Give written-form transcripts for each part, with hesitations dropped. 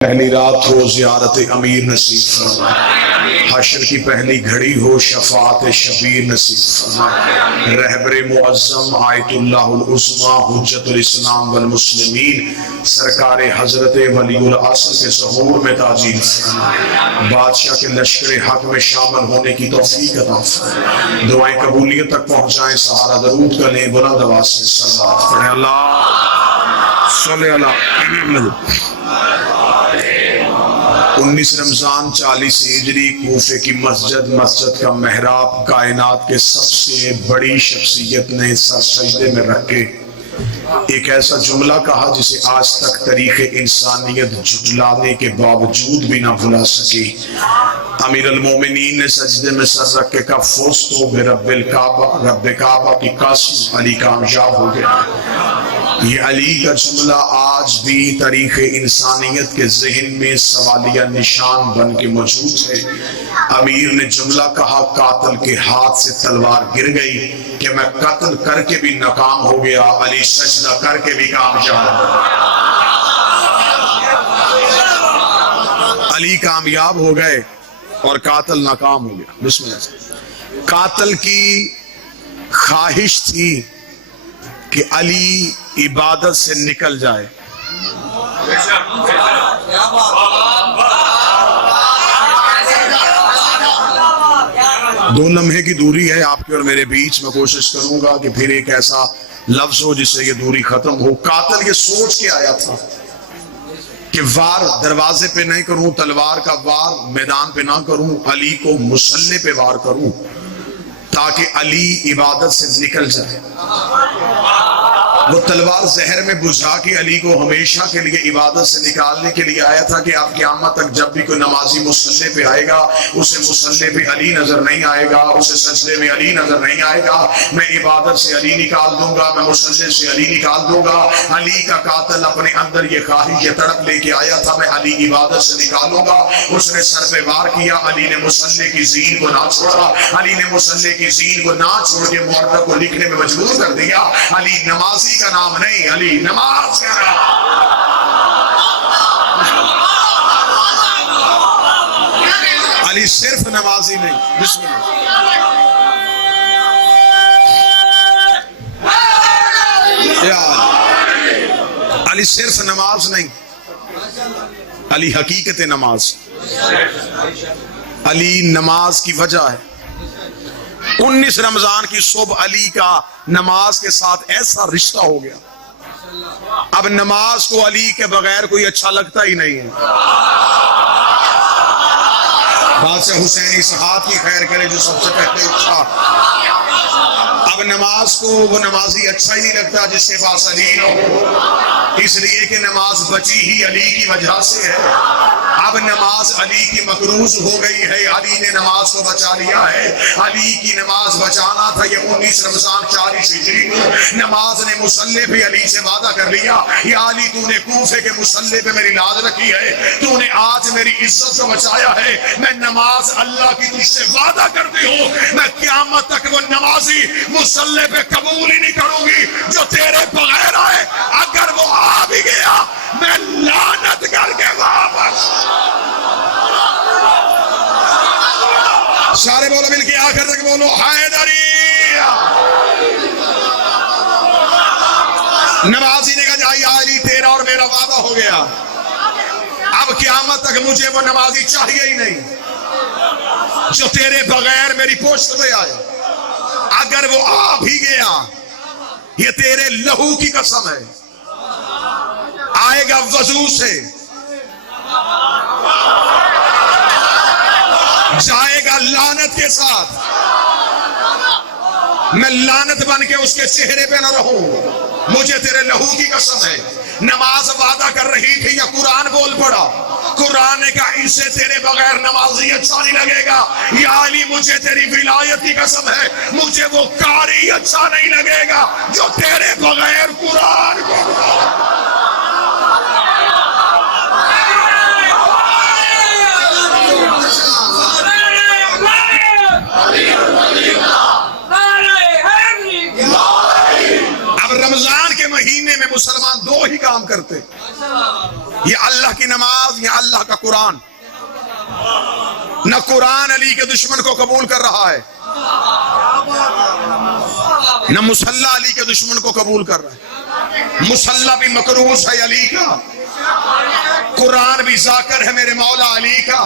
پہلی رات ہو زیارت امیر نصیب فرمائے، حشر کی پہلی گھڑی ہو شفاعت شبیر نصیب فرمائے، رہبر معظم آیت اللہ العظمیٰ حجت الاسلام والمسلمین سرکار حضرت ولی العصر کے ظہور میں تعجیل فرمائے، بادشاہ کے لشکر حق میں شامل ہونے کی توفیق عطا فرمائے، دعائیں قبولیت تک پہنچائیں، سہارا درود کا لیں، بلند آواز سے صلوات پڑھیں، اللہ صلی اللہ 19 رمضان 40 ہجری کوفے کی مسجد کا محراب کائنات کے سب سے بڑی شخصیت نے سر سجدے میں رکھ کے ایک ایسا جملہ کہا جسے آج تک تاریخ انسانیت جھٹلانے کے باوجود بھی نہ بھلا سکی۔ امیر المومنین نے سجدے میں سر رکھ کے کہا فزتو برب الکعبہ، رب کعبہ کی قسم، علی کامیاب ہو گیا۔ یہ علی کا جملہ آج بھی تاریخ انسانیت کے ذہن میں سوالیہ نشان بن کے موجود ہے۔ امیر نے جملہ کہا قاتل کے ہاتھ سے تلوار گر گئی کہ میں قتل کر کے بھی ناکام ہو گیا، علی سجدہ کر کے بھی کامیاب ہو گیا۔ علی کامیاب ہو گئے اور قاتل ناکام ہو گیا۔ بسم اللہ۔ قاتل کی خواہش تھی کہ علی عبادت سے نکل جائے، دو لمحے کی دوری ہے آپ کے اور میرے بیچ، میں کوشش کروں گا کہ پھر ایک ایسا لفظ ہو جس سے یہ دوری ختم ہو۔ قاتل یہ سوچ کے آیا تھا کہ وار دروازے پہ نہیں کروں، تلوار کا وار میدان پہ نہ کروں، علی کو مسلح پہ وار کروں تاکہ علی عبادت سے نکل جائے۔ وہ تلوار زہر میں بجھا کے علی کو ہمیشہ کے لیے عبادت سے نکالنے کے لیے آیا تھا کہ اب قیامت تک جب بھی کوئی نمازی مسلح پہ آئے گا اسے مسلح پہ علی نظر نہیں آئے گا، اسے سجدے میں علی نظر نہیں آئے گا، میں عبادت سے علی نکال دوں گا، میں مسلح سے علی نکال دوں گا۔ علی کا قاتل اپنے اندر یہ خواہش یہ تڑپ لے کے آیا تھا میں علی عبادت سے نکالوں گا۔ اس نے سر پہ وار کیا، علی نے مسلح کی زین کو نہ چھوڑا، علی نے مسلح کی زین کو نہ چھوڑ کے مورخ کو لکھنے میں مجبور کر دیا علی نمازی کا نام نہیں، علی نماز کا نام۔ علی صرف نمازی نہیں، بسم اللہ۔ علی صرف نماز نہیں، علی حقیقت نماز، علی نماز کی وجہ ہے۔ 19 رمضان کی صبح علی کا نماز کے ساتھ ایسا رشتہ ہو گیا، اب نماز کو علی کے بغیر کوئی اچھا لگتا ہی نہیں ہے۔ بادشاہ حسین اس ہاتھ کی خیر کرے جو سب سے پہلے اٹھا۔ اب نماز کو وہ نمازی اچھا ہی نہیں لگتا جس کے پاس علی ہو، اس لیے کہ نماز بچی ہی علی کی وجہ سے ہے۔ اب نماز علی کی مقروض ہو گئی ہے، علی نے نماز کو بچا لیا ہے۔ علی کی نماز بچانا تھا، یہ 19 رمضان 40 ہجری کو نماز نے مسلح پہ علی سے وعدہ کر لیا، یا علی تو نے کوفے کے مسلح پہ میری لاز رکھی ہے، تو نے آج میری عزت کو بچایا ہے، میں نماز اللہ کی تجھ سے وعدہ کرتی ہوں میں قیامت تک وہ نمازی مسلح پہ قبول ہی نہیں کروں گی جو تیرے بغیر آئے، اگر وہ آ بھی گیا میں لعنت کر کے واپس۔ سارے بولو مل کے آخر تک بولو حیدری۔ نمازی نے کہا یا علی تیرا اور میرا وعدہ ہو گیا، اب قیامت تک مجھے وہ نمازی چاہیے ہی نہیں جو تیرے بغیر میری پوشت پہ آئے، اگر وہ آ بھی گیا یہ تیرے لہو کی قسم ہے، آئے گا وضو سے، جائے گا لعنت کے ساتھ، میں لعنت بن کے اس کے چہرے پہ نہ رہوں، مجھے تیرے لہو کی قسم ہے۔ نماز وعدہ کر رہی تھی یا قرآن بول پڑا؟ قرآن نے کہا اسے تیرے بغیر نمازی اچھا نہیں لگے گا، یا علی مجھے تیری ولایت کی قسم ہے مجھے وہ قاری اچھا نہیں لگے گا جو تیرے بغیر قرآن کو۔ اب رمضان کے مہینے میں مسلمان دو ہی کام کرتے، یہ اللہ کی نماز، یہ اللہ کا قرآن. نہ قرآن علی کے دشمن کو قبول کر رہا ہے، نہ مصلی علی کے دشمن کو قبول کر رہا ہے. مصلی بھی مقروض ہے علی کا، قرآن بھی ذاکر ہے میرے مولا علی کا.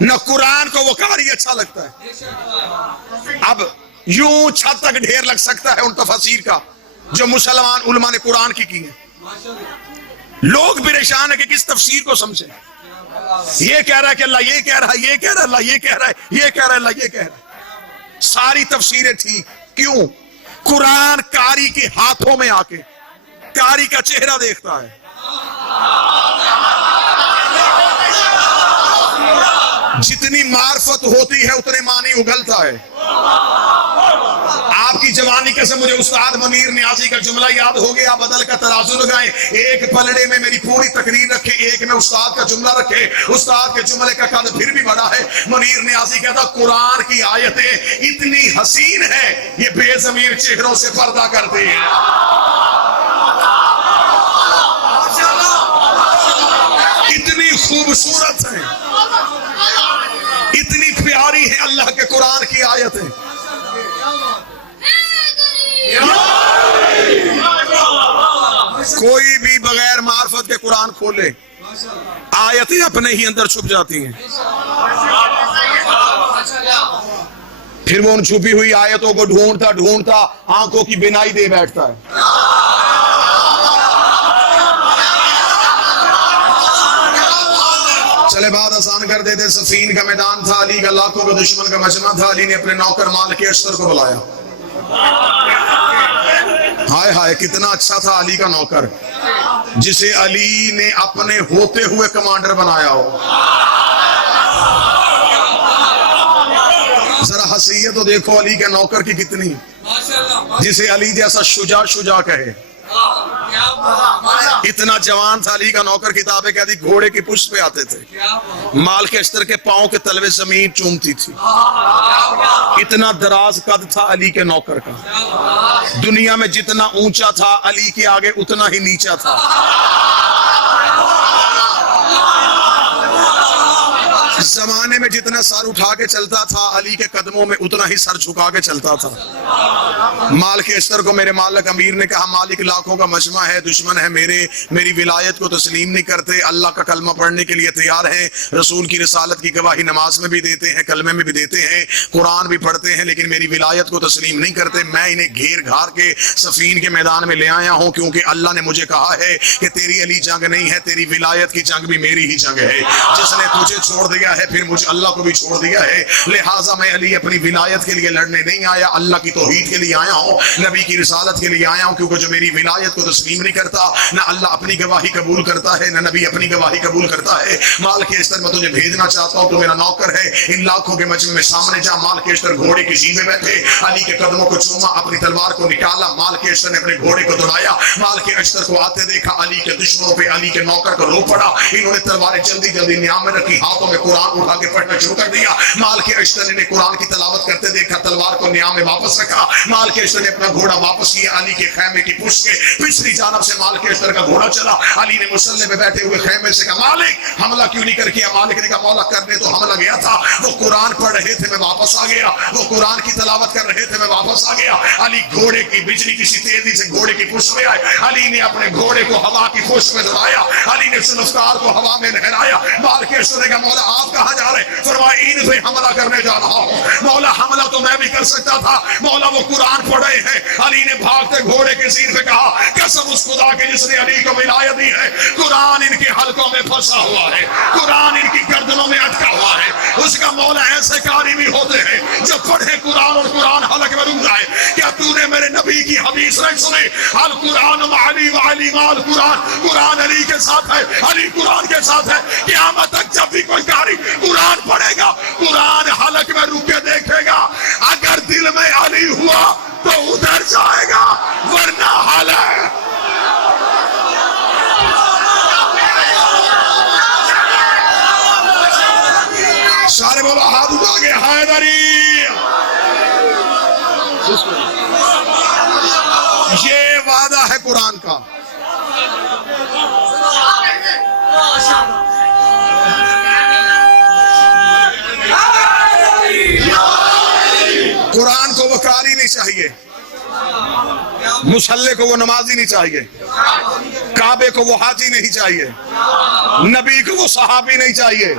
نہ قرآن کو وہ قاری اچھا لگتا ہے. اب یوں چھت تک ڈھیر لگ سکتا ہے ان تفاسیر کا جو مسلمان علماء نے قرآن کی ہیں. لوگ پریشان ہیں کہ کس تفسیر کو سمجھیں. یہ کہہ رہا ہے کہ اللہ یہ کہہ رہا ہے، یہ کہہ رہا ہے اللہ یہ کہہ رہا ہے، یہ کہہ رہا ہے اللہ یہ کہہ رہا ہے. ساری تفسیریں ٹھیک. کیوں؟ قرآن قاری کے ہاتھوں میں آ کے قاری کا چہرہ دیکھتا ہے. جتنی معرفت ہوتی ہے اتنے معنی اگلتا ہے. آپ کی جوانی کیسے مجھے استاد منیر نیازی کا جملہ یاد ہو گیا، بدل کا ترازو لگائیں، ایک پلڑے میں میری پوری تقریر رکھے، ایک میں استاد کا جملہ رکھے. استاد کے جملے کا قد پھر بھی بڑا ہے. منیر نیازی کہتا قرآن کی آیتیں اتنی حسین ہیں یہ بے ضمیر چہروں سے پردہ کرتے ہیں. اتنی خوبصورت ہیں، اتنی پیاری ہے اللہ کے قرآن کی آیتیں. کوئی بھی بغیر معرفت کے قرآن کھولے آیتیں اپنے ہی اندر چھپ جاتی ہیں. پھر وہ ان چھپی ہوئی آیتوں کو ڈھونڈتا ڈھونڈتا آنکھوں کی بینائی دے بیٹھتا ہے. چلے بات آسان کر دیتے. صفین کا میدان تھا، علی کا لاکھوں کا دشمن کا مجمع تھا. علی نے اپنے نوکر مالک اشتر کو بلایا. ہائے ہائے کتنا اچھا تھا علی کا نوکر، جسے علی نے اپنے ہوتے ہوئے کمانڈر بنایا ہو. ذرا حیثیت تو دیکھو علی کے نوکر کی کتنی، جسے علی جیسا شجاع کہے. اتنا جوان تھا علی کا نوکر. کتابیں کہتی گھوڑے کی پشت پہ آتے تھے، مال کے اشتر کے پاؤں کے تلوے زمین چومتی تھی. اتنا دراز قد تھا علی کے نوکر کا. دنیا میں جتنا اونچا تھا علی کے آگے اتنا ہی نیچا تھا. زمانے میں جتنا سر اٹھا کے چلتا تھا علی کے قدموں میں اتنا ہی سر جھکا کے چلتا تھا. مال کے اشتر کو میرے مالک امیر نے کہا مالک لاکھوں کا مجمع ہے، دشمن ہے میری ولایت کو تسلیم نہیں کرتے، اللہ کا کلمہ پڑھنے کے لیے تیار ہیں، رسول کی رسالت کی گواہی نماز میں بھی دیتے ہیں، کلمے میں بھی دیتے ہیں، قرآن بھی پڑھتے ہیں، لیکن میری ولایت کو تسلیم نہیں کرتے. میں انہیں گھیر گھار کے صفین کے میدان میں لے آیا ہوں، کیونکہ اللہ نے مجھے کہا ہے کہ تیری علی جنگ نہیں ہے، تیری ولایت کی جنگ بھی میری ہی جنگ ہے. جس نے تجھے چھوڑ دیا ہے پھر مجھے اللہ کو بھی چھوڑ دیا ہے. لہٰذا میں علی اپنی ولایت کے لیے لڑنے نہیں آیا، اللہ کی توحید کے لیے آیا ہوں، نبی کی رسالت کے لیے آیا ہوں. کیونکہ جو میری ولایت کو تسلیم نہیں کرتا، نہ اللہ اپنی گواہی قبول کرتا ہے، نہ نبی اپنی گواہی قبول کرتا ہے. مال کے اشتر میں تجھے بھیجنا چاہتا ہوں، تو میرا نوکر ہے، ان لاکھوں کے مجمع میں سامنے جا. مال کے اشتر گھوڑے کی سینے بیٹھے، علی کے قدموں کو چوما، اپنی تلوار کو نکالا. مال کے اشتر نے اپنے گھوڑے کو دوڑایا. مال کے اشتر کو آتے دیکھا، علی کے دشمنوں پہ علی کے نوکر کو رو پڑا. انہوں نے تلواریں جلدی جلدی نیام میں رکھی، ہاتھوں میں قرآن اٹھا کے پڑھنا شروع کر دیا. مال کے اشتر نے قرآن کی تلاوت کرتے دیکھا، تلوار کو نیام میں واپس رکھا. مال کے اشتر نے اپنا گھوڑا واپس کیا. علی کے خیمے کی پشت کے پچھلی جانب سے مال کے اشتر کا گھوڑا چلا. علی نے مسلح میں بیٹھے ہوئے خیمے سے کہا مالک حملہ کیوں نہیں کر کیا؟ مالک نے کہا مولا کرنے تو حملہ گیا تھا، وہ قرآن پڑھ رہے تھے میں واپس آ گیا، وہ قرآن کی تلاوت کر رہے تھے میں واپس آ گیا. علی گھوڑے کی بجلی کسی تیزی سے گھوڑے کی پشت میں آئے. علی نے اپنے گھوڑے کو ہوا کی پشت میں دوڑایا. علی نے سلفکار کو ہوا میں لہرایا. مال کے اشتر نے کہا مولا آپ کہاں جا رہے؟ فرمایا ان پہ حملہ کرنے جا رہا ہوں. مولا حملہ تو میں بھی کر سکتا تھا، مولا وہ قرآن پڑھ رہے ہیں. علی نے بھاگتے گھوڑے کے زیر پہ کہا قسم اس خدا کے جس نے علی کو ولایت دی ہے، قرآن ان کے حلقوں میں پھنسا ہوا ہے، قرآن ان کی گردنوں میں اٹکا ہوا ہے. اس کا مولا ایسے قاری بھی ہوتے ہیں جو پڑھے قرآن اور قرآن حلق میں رک جائے. کیا تو نے میرے نبی کی حدیث نہیں سنی؟ القرآن مع علی و علی مع القرآن، قرآن علی کے ساتھ ہے، علی قرآن کے ساتھ ہے. قیامت تک جب بھی کوئی قاری قرآن پڑھے گا، قرآن حلق میں رک کے دیکھے گا، اگر دل میں علی ہوا تو ادھر جائے گا، ورنہ حل ہے. سارے بولو ہاتھ اٹھا کے حیدری. یہ وعدہ ہے قرآن کا. چاہیے, مصلی کو وہ نمازی نہیں چاہیے, کعبے کو وہ حاجی نہیں چاہیے, نبی کو وہ صحابی نہیں چاہیے.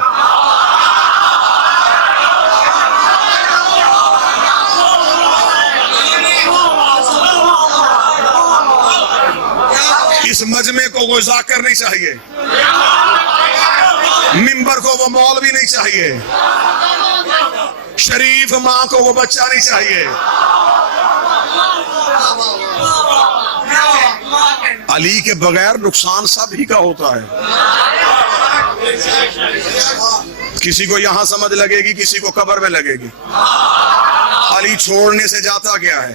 اس مجمع کو وہ ذاکر نہیں چاہیے, منبر کو وہ مولوی نہیں چاہیے, شریف ماں کو وہ بچہ نہیں چاہیے. علی کے بغیر نقصان سب ہی کا ہوتا ہے. کسی کو یہاں سمجھ لگے گی, کسی کو قبر میں لگے گی. علی چھوڑنے سے جاتا کیا ہے؟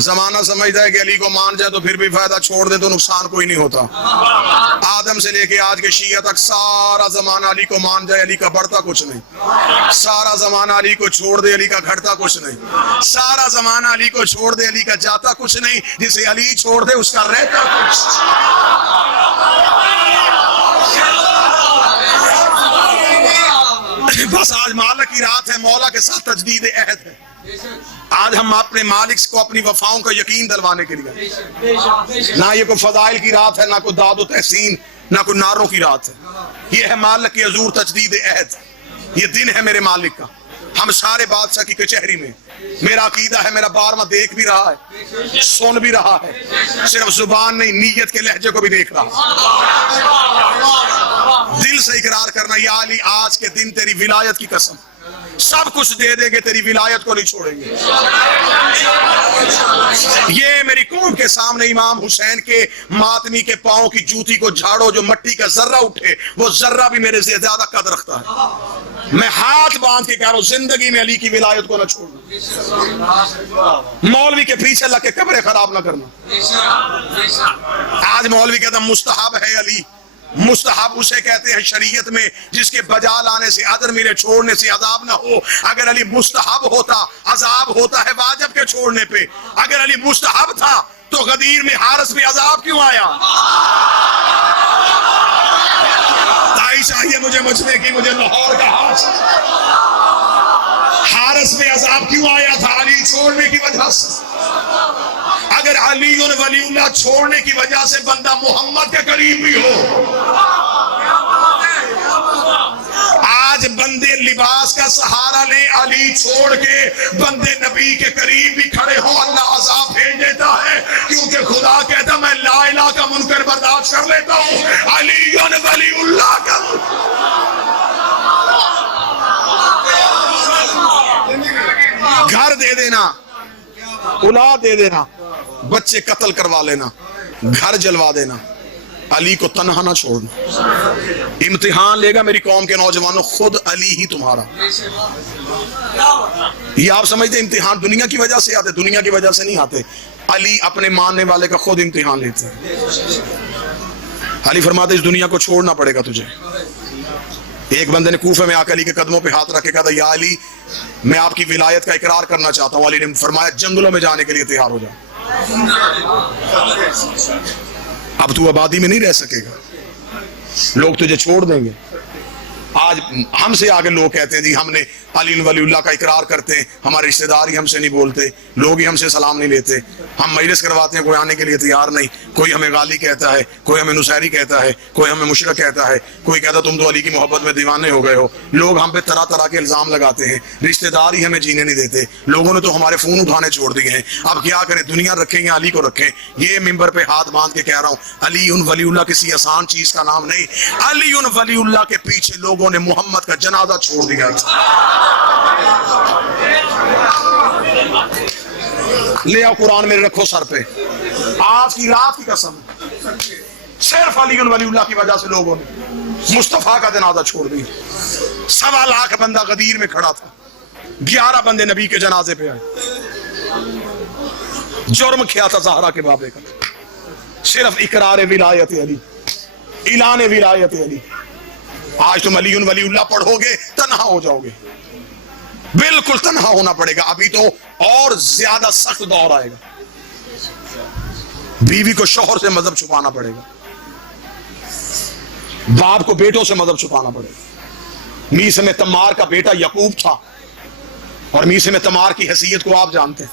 زمانہ سمجھتا ہے کہ علی کو مان جائے تو پھر بھی فائدہ, چھوڑ دے تو نقصان کوئی نہیں ہوتا. آدم سے لے کے آج کے شیعہ تک سارا زمانہ علی کو مان جائے, علی کا بڑھتا کچھ نہیں. سارا زمانہ علی کو چھوڑ دے, علی کا گھٹتا کچھ نہیں. سارا زمانہ علی کو چھوڑ دے, علی کا جاتا کچھ نہیں. جسے علی چھوڑ دے اس کا رہتا کچھ. بس آج مالک کی رات ہے, مولا کے ساتھ تجدید عہد ہے. آج ہم اپنے مالک کو اپنی وفاؤں کا یقین دلوانے کے لیے, نہ یہ کوئی فضائل کی رات ہے, نہ کوئی داد و تحسین, نہ کوئی نعروں کی رات ہے. یہ ہے مالک کی حضور تجدید عہد. یہ دن ہے میرے مالک کا. ہم سارے بادشاہ کی کچہری میں. میرا عقیدہ ہے, میرا بارما دیکھ بھی رہا ہے, سن بھی رہا ہے, صرف زبان نہیں نیت کے لہجے کو بھی دیکھ رہا ہے. دل سے اقرار کرنا, یا علی آج کے دن تیری ولایت کی قسم سب کچھ دے دیں گے, تیری ولایت کو نہیں چھوڑیں گے. یہ میری قوم کے سامنے امام حسین کے ماتمی کے پاؤں کی جوتی کو جھاڑو, جو مٹی کا ذرہ اٹھے وہ ذرہ بھی میرے سے زیادہ قدر رکھتا ہے. میں ہاتھ باندھ کے کہہ رہا ہوں, زندگی میں علی کی ولایت کو نہ چھوڑنا. مولوی کے پیچھے لگ کے قبریں خراب نہ کرنا. آج مولوی کہتا مستحب ہے علی. مستحب اسے کہتے ہیں شریعت میں جس کے بجا لانے سے اجر ملے, چھوڑنے سے عذاب نہ ہو. اگر علی مستحب ہوتا عذاب ہوتا ہے واجب کے چھوڑنے پہ. اگر علی مستحب تھا تو غدیر میں حارث پہ عذاب کیوں آیا؟ دائی چاہیے مجھے مجمع کی, مجھے لاہور کا ہاتھ. حارث پہ عذاب کیوں آیا تھا؟ علی چھوڑنے کی وجہ سے. اگر علی ولی اللہ چھوڑنے کی وجہ سے بندہ محمد کے قریب بھی ہو, آج بندے لباس کا سہارا لے, علی چھوڑ کے بندے نبی کے قریب بھی کھڑے ہوں, اللہ عذاب بھیج دیتا ہے. کیونکہ خدا کہتا میں لا الہ کا منکر برداشت کر لیتا ہوں, علی ولی اللہ کا. گھر دے دینا, اولاد دے دینا, بچے قتل کروا لینا, گھر جلوا دینا, علی کو تنہا نہ چھوڑنا. امتحان لے گا میری قوم کے نوجوانوں, خود علی ہی تمہارا. یہ آپ سمجھتے امتحان دنیا کی وجہ سے آتے, دنیا کی وجہ سے نہیں آتے. علی اپنے ماننے والے کا خود امتحان لیتے ہیں. علی فرماتے اس دنیا کو چھوڑنا پڑے گا تجھے. ایک بندے نے کوفے میں آ کے علی کے قدموں پہ ہاتھ رکھ کے کہا تھا یا علی میں آپ کی ولایت کا اقرار کرنا چاہتا ہوں. علی نے فرمایا جنگلوں میں جانے کے لیے تیار ہو جا, اب تو آبادی میں نہیں رہ سکے گا, لوگ تجھے چھوڑ دیں گے. آج ہم سے آگے لوگ کہتے ہیں جی ہم نے علی ولی اللہ کا اقرار کرتے ہیں, ہمارے رشتہ دار ہی ہم سے نہیں بولتے, لوگ ہی ہم سے سلام نہیں لیتے, ہم مجلس کرواتے ہیں کوئی آنے کے لیے تیار نہیں, کوئی ہمیں غالی کہتا ہے, کوئی ہمیں نصیری کہتا ہے, کوئی ہمیں مشرک کہتا ہے, کوئی کہتا تم تو علی کی محبت میں دیوانے ہو گئے ہو. لوگ ہم پہ طرح طرح کے الزام لگاتے ہیں, رشتہ دار ہی ہمیں جینے نہیں دیتے, لوگوں نے تو ہمارے فون اٹھانے چھوڑ دیے ہیں. اب کیا کریں, دنیا رکھیں یا علی کو رکھیں؟ یہ ممبر پہ ہاتھ باندھ کے کہہ رہا ہوں, علی ولی اللہ کسی آسان چیز کا نام نہیں. علی ولی اللہ کے پیچھے لوگوں نے محمد کا جنازہ چھوڑ دیا. لے آؤ قرآن میرے رکھو سر پہ, آج کی رات کی قسم صرف علی ولی اللہ کی وجہ سے لوگوں نے مصطفیٰ کا جنازہ چھوڑ دیا. 1.25 لاکھ بندہ غدیر میں کھڑا تھا, 11 بندے نبی کے جنازے پہ آئے. جرم کیا تھا زہرا کے بابے کا؟ صرف اقرار ولایت علی, اعلان ولایت علی. آج تم علی ولی اللہ پڑھو گے تنہا ہو جاؤ گے, بالکل تنہا ہونا پڑے گا. ابھی تو اور زیادہ سخت دور آئے گا, بیوی کو شوہر سے مذہب چھپانا پڑے گا, باپ کو بیٹوں سے مذہب چھپانا پڑے گا. میسم تمار کا بیٹا یعقوب تھا, اور میسم تمار کی حیثیت کو آپ جانتے ہیں.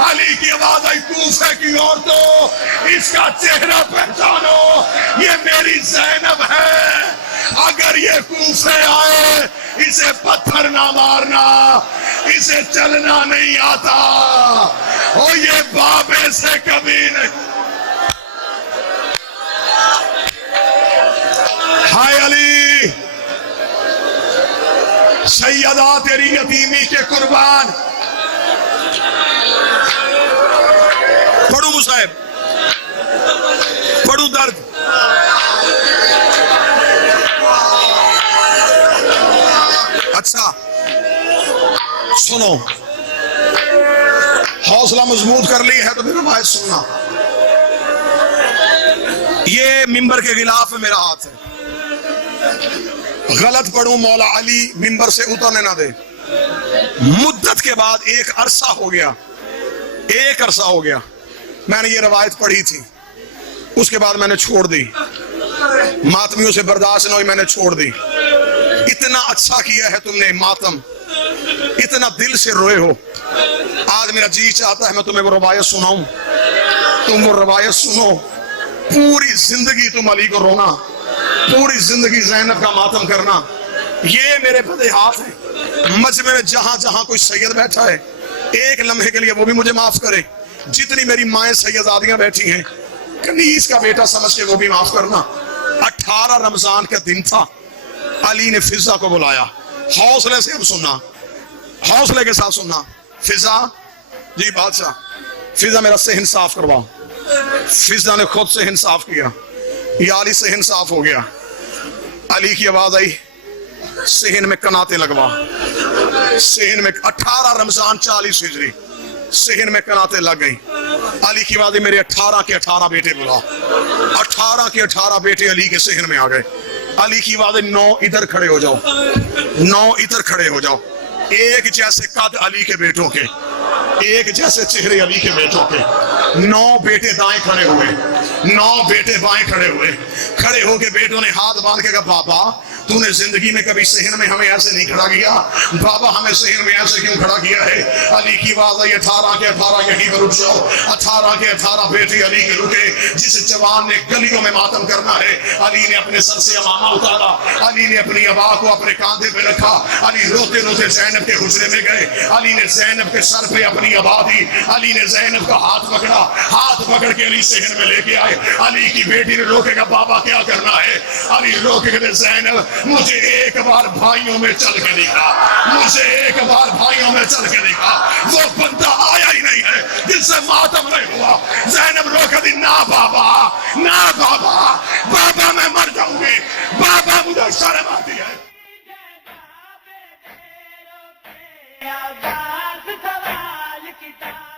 علی کی آواز آئی کوفے کی عورتوں اس کا چہرہ پہچانو یہ میری زینب ہے اگر یہ کوفے آئے اسے پتھر نہ مارنا اسے چلنا نہیں آتا اور یہ بابے سے کبھی نہیں ہائے علی سیدہ تیری یتیمی کے قربان پڑھو مصعب پڑھو درد اچھا سنو حوصلہ مضبوط کر لی ہے تو میرا روایت سننا یہ ممبر کے غلاف میں میرا ہاتھ ہے غلط پڑھوں مولا علی ممبر سے اترنے نہ دے مدت کے بعد ایک عرصہ ہو گیا میں نے یہ روایت پڑھی تھی اس کے بعد میں نے چھوڑ دی ماتمیوں سے برداشت نہ ہوئی میں نے چھوڑ دی اتنا اچھا کیا ہے تم نے ماتم اتنا دل سے روئے ہو آج میرا جی چاہتا ہے میں تمہیں وہ روایت سناؤں تم وہ روایت سنو پوری زندگی تم علی کو رونا پوری زندگی زینب کا ماتم کرنا یہ میرے بدے ہاتھ ہیں مجمع میں جہاں جہاں کوئی سید بیٹھا ہے ایک لمحے کے لیے وہ بھی مجھے معاف کرے جتنی میری مائیں سیدادیاں بیٹھی ہیں کنیز کا بیٹا سمجھ کے وہ بھی معاف کرنا 18 رمضان کا دن تھا علی نے فضا کو بلایا حوصلے سے اب سننا حوصلے کے ساتھ سننا فضا جی بادشاہ فضا میرا صحن صاف کرواؤ فضا نے خود صحن صاف کیا یا علی صحن صاف ہو گیا علی کی آواز آئی صحن میں کناتے لگوا صحن میں 18 رمضان 40 ہجری صحن میں کناتے لگ گئی علی کی آواز میرے 18 کے 18 بیٹے بلا 18 کے 18 بیٹے علی کے صحن میں آ گئے علی کی آواز 9 ادھر کھڑے ہو جاؤ 9 ادھر کھڑے ہو جاؤ ایک جیسے قد علی کے بیٹوں کے ایک جیسے چہرے علی کے بیٹوں کے 9 بیٹے دائیں کھڑے ہوئے 9 بیٹے بائیں کھڑے ہوئے کھڑے ہو کے بیٹوں نے ہاتھ باندھ کے کہا بابا تو نے زندگی میں کبھی صحن میں ہمیں ایسے نہیں کھڑا کیا بابا ہمیں صحن میں ایسے کیوں کھڑا کیا ہے علی کی آواز آئی 18 کے 18 یہیں پر رک جاؤ 18 کے 18 بیٹے علی کے رکے جس جوان نے گلیوں میں ماتم کرنا ہے علی نے اپنے سر سے امامہ اتارا علی نے اپنی ابا کو اپنے کاندھے پہ رکھا علی روتے روتے زینب کے حجرے میں گئے علی نے زینب کے سر پہ اپنی ابا دی علی نے زینب کا ہاتھ پکڑا ہاتھ پکڑ کے علی صحن میں لے کے آئے علی کی بیٹی نے روکے گا بابا کیا کرنا ہے علی روکے گا زینب مجھے ایک بار بھائیوں میں چل کے دکھا مجھے ایک بار بھائیوں میں چل کے دکھا وہ بندہ آیا ہی نہیں ہے جس سے ماتم نہیں ہوا زینب روکا دی نہ بابا بابا میں مر جاؤں گی بابا مجھے شرم آتی ہے آزاد سوال کتاب